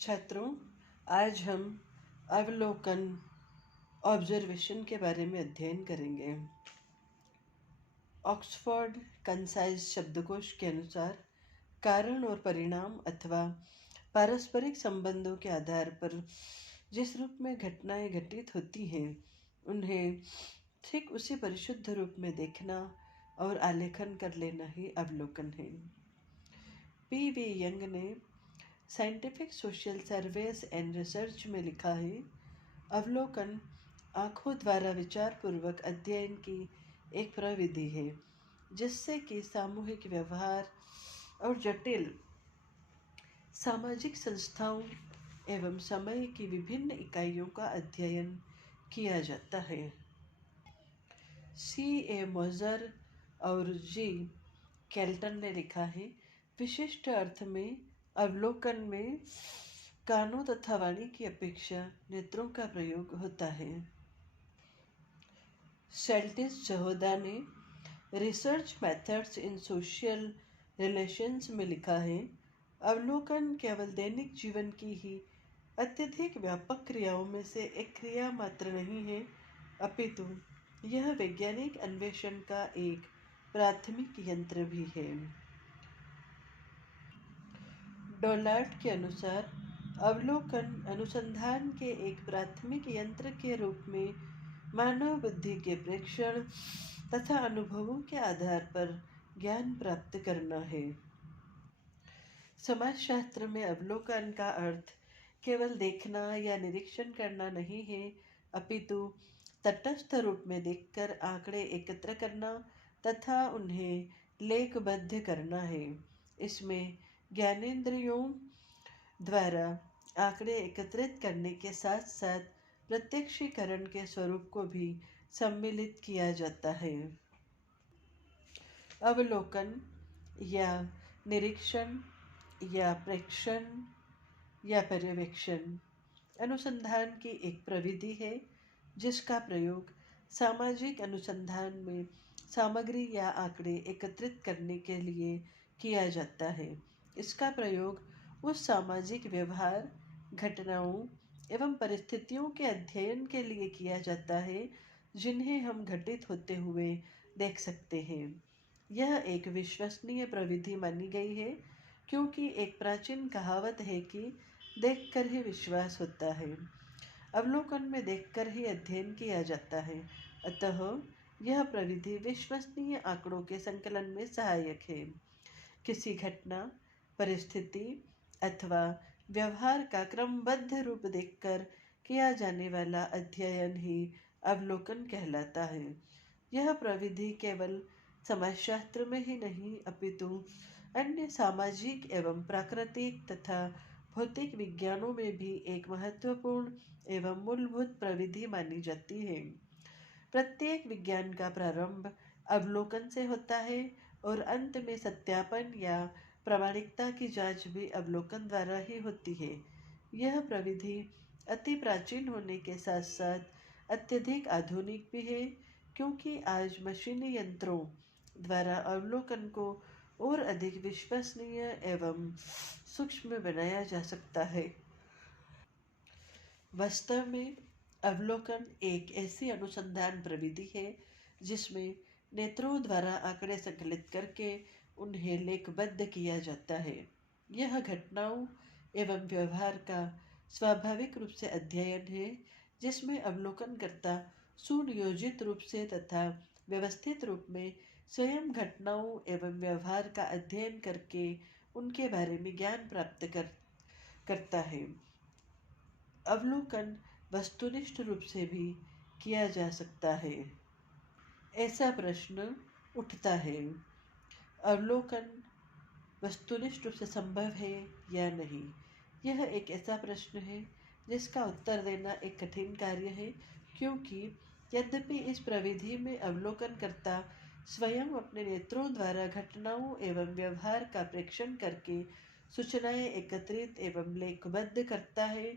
छात्रों, आज हम अवलोकन ऑब्जर्वेशन के बारे में अध्ययन करेंगे। ऑक्सफोर्ड कंसाइज शब्दकोश के अनुसार कारण और परिणाम अथवा पारस्परिक संबंधों के आधार पर जिस रूप में घटनाएं घटित होती हैं उन्हें ठीक उसी परिशुद्ध रूप में देखना और आलेखन कर लेना ही अवलोकन है। P.V. यंग ने scientific social surveys and research में लिखा है, अवलोकन आँखों द्वारा विचारपूर्वक अध्ययन की एक प्रविधि है जिससे कि सामूहिक व्यवहार और जटिल सामाजिक संस्थाओं एवं समय की विभिन्न इकाइयों का अध्ययन किया जाता है। C.A. मोजर और G. केल्टन ने लिखा है, विशिष्ट अर्थ में अवलोकन में कानों तथा वाणी की अपेक्षा नेत्रों का प्रयोग होता है। सेल्टिस जहोदा ने research methods in social relations में लिखा है, अवलोकन केवल दैनिक जीवन की ही अत्यधिक व्यापक क्रियाओं में से एक क्रिया मात्र नहीं है, अपितु यह वैज्ञानिक अन्वेषण का एक प्राथमिक यंत्र भी है। डोलार्ड के अनुसार अवलोकन अनुसंधान के एक प्राथमिक यंत्र के रूप में मानव बुद्धि के प्रेक्षण तथा अनुभवों के आधार पर ज्ञान प्राप्त करना है। समाजशास्त्र में अवलोकन का अर्थ केवल देखना या निरीक्षण करना नहीं है, अपितु तटस्थ रूप में देखकर आंकड़े एकत्र करना तथा उन्हें लेखबद्ध करना है। इसमें ज्ञानेंद्रियों द्वारा आंकड़े एकत्रित करने के साथ साथ प्रत्यक्षीकरण के स्वरूप को भी सम्मिलित किया जाता है। अवलोकन या निरीक्षण या प्रेक्षण या पर्यवेक्षण अनुसंधान की एक प्रविधि है जिसका प्रयोग सामाजिक अनुसंधान में सामग्री या आंकड़े एकत्रित करने के लिए किया जाता है। इसका प्रयोग उस सामाजिक व्यवहार, घटनाओं एवं परिस्थितियों के अध्ययन के लिए किया जाता है जिन्हें हम घटित होते हुए देख सकते हैं। यह एक विश्वसनीय प्रविधि मानी गई है क्योंकि एक प्राचीन कहावत है कि देखकर ही विश्वास होता है। अवलोकन में देखकर ही अध्ययन किया जाता है, अतः यह प्रविधि विश्वसनीय आंकड़ों के संकलन में सहायक है। किसी घटना, परिस्थिति अथवा व्यवहार का क्रमबद्ध रूप देखकर किया जाने वाला अध्ययन ही अवलोकन कहलाता है। यह प्रविधि केवल समाजशास्त्र में ही नहीं अपितु अन्य सामाजिक एवं प्राकृतिक तथा भौतिक विज्ञानों में भी एक महत्वपूर्ण एवं मूलभूत प्रविधि मानी जाती है। प्रत्येक विज्ञान का प्रारंभ अवलोकन से होता है और अंत में सत्यापन या प्रामाणिकता की जांच भी अवलोकन द्वारा ही होती है। यह प्रविधि अति प्राचीन होने के साथ साथ अत्यधिक आधुनिक भी है क्योंकि आज मशीनी यंत्रों द्वारा अवलोकन को और अधिक विश्वसनीय एवं सूक्ष्म बनाया जा सकता है। वास्तव में अवलोकन एक ऐसी अनुसंधान प्रविधि है जिसमें नेत्रों द्वारा आंकड़े संकलित करके उन्हें लेखबद्ध किया जाता है। यह घटनाओं एवं व्यवहार का स्वाभाविक रूप से अध्ययन है जिसमें अवलोकनकर्ता सुनियोजित रूप से तथा व्यवस्थित रूप में स्वयं घटनाओं एवं व्यवहार का अध्ययन करके उनके बारे में ज्ञान प्राप्त करता है। अवलोकन वस्तुनिष्ठ रूप से भी किया जा सकता है। ऐसा प्रश्न उठता है, अवलोकन वस्तुनिष्ठ रूप से संभव है या नहीं? यह एक ऐसा प्रश्न है जिसका उत्तर देना एक कठिन कार्य है क्योंकि यद्यपि इस प्रविधि में अवलोकनकर्ता स्वयं अपने नेत्रों द्वारा घटनाओं एवं व्यवहार का प्रेक्षण करके सूचनाएं एकत्रित एवं लेखबद्ध करता है,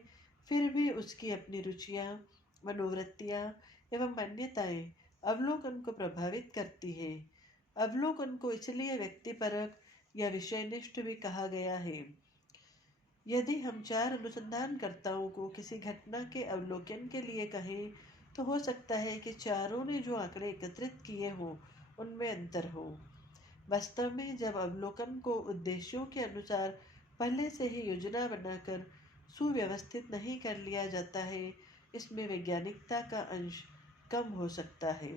फिर भी उसकी अपनी रुचियाँ, मनोवृत्तियाँ एवं मान्यताएं अवलोकन को प्रभावित करती है। अवलोकन को इसलिए व्यक्तिपरक या विषयनिष्ठ भी कहा गया है। यदि हम चार अनुसंधानकर्ताओं को किसी घटना के अवलोकन के लिए कहें, तो हो सकता है कि चारों ने जो आंकड़े एकत्रित किए हों, उनमें अंतर हो। वास्तव में जब अवलोकन को उद्देश्यों के अनुसार पहले से ही योजना बनाकर सुव्यवस्थित नहीं कर लिया जाता है, इसमें वैज्ञानिकता का अंश कम हो सकता है।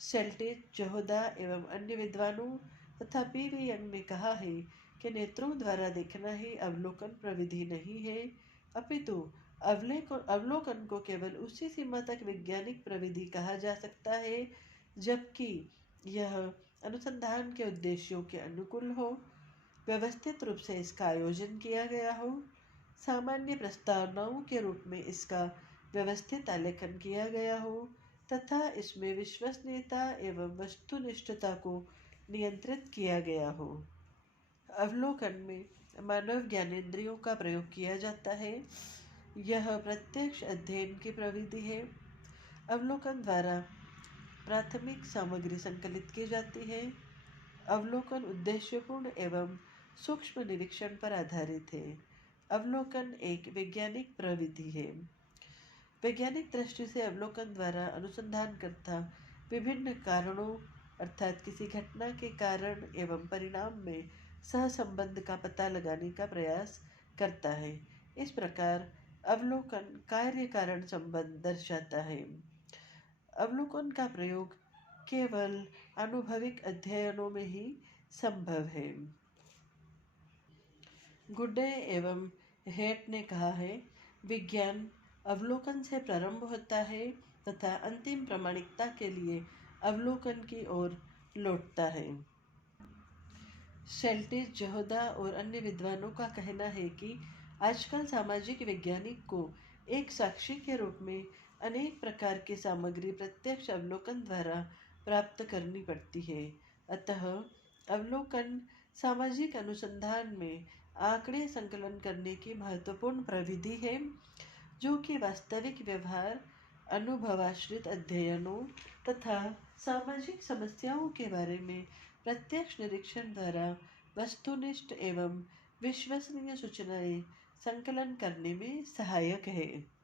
शेल्टिज, जोहदा एवं अन्य विद्वानों तथा पी.वी. यंग ने कहा है कि नेत्रों द्वारा देखना ही अवलोकन प्रविधि नहीं है, अपितु अवलोकन को केवल उसी सीमा तक वैज्ञानिक प्रविधि कहा जा सकता है जबकि यह अनुसंधान के उद्देश्यों के अनुकूल हो, व्यवस्थित रूप से इसका आयोजन किया गया हो, सामान्य प्रस्तावनाओं के रूप में इसका व्यवस्थित आलेखन किया गया हो तथा इसमें विश्वसनीयता एवं वस्तुनिष्ठता को नियंत्रित किया गया हो। अवलोकन में मानव ज्ञानेंद्रियों का प्रयोग किया जाता है। यह प्रत्यक्ष अध्ययन की प्रविधि है। अवलोकन द्वारा प्राथमिक सामग्री संकलित की जाती है। अवलोकन उद्देश्यपूर्ण एवं सूक्ष्म निरीक्षण पर आधारित है। अवलोकन एक वैज्ञानिक प्रविधि है। वैज्ञानिक दृष्टि से अवलोकन द्वारा अनुसंधानकर्ता विभिन्न कारणों अर्थात किसी घटना के कारण एवं परिणाम में सहसंबंध का पता लगाने का प्रयास करता है। इस प्रकार अवलोकन कार्य कारण संबंध दर्शाता है। अवलोकन का प्रयोग केवल आनुभविक अध्ययनों में ही संभव है। गुड्डे एवं हेट ने कहा है, विज्ञान अवलोकन से प्रारंभ होता है तथा अंतिम प्रामाणिकता के लिए अवलोकन की ओर लौटता है। शेल्टिज, जोहदा और अन्य विद्वानों का कहना है कि आजकल सामाजिक वैज्ञानिक को एक साक्षी के रूप में अनेक प्रकार की सामग्री प्रत्यक्ष अवलोकन द्वारा प्राप्त करनी पड़ती है। अतः अवलोकन सामाजिक अनुसंधान में आंकड़े संकलन करने की महत्वपूर्ण प्रविधि है, जो कि वास्तविक व्यवहार, अनुभवाश्रित अध्ययनों तथा सामाजिक समस्याओं के बारे में प्रत्यक्ष निरीक्षण द्वारा वस्तुनिष्ठ एवं विश्वसनीय सूचनाएं संकलन करने में सहायक है।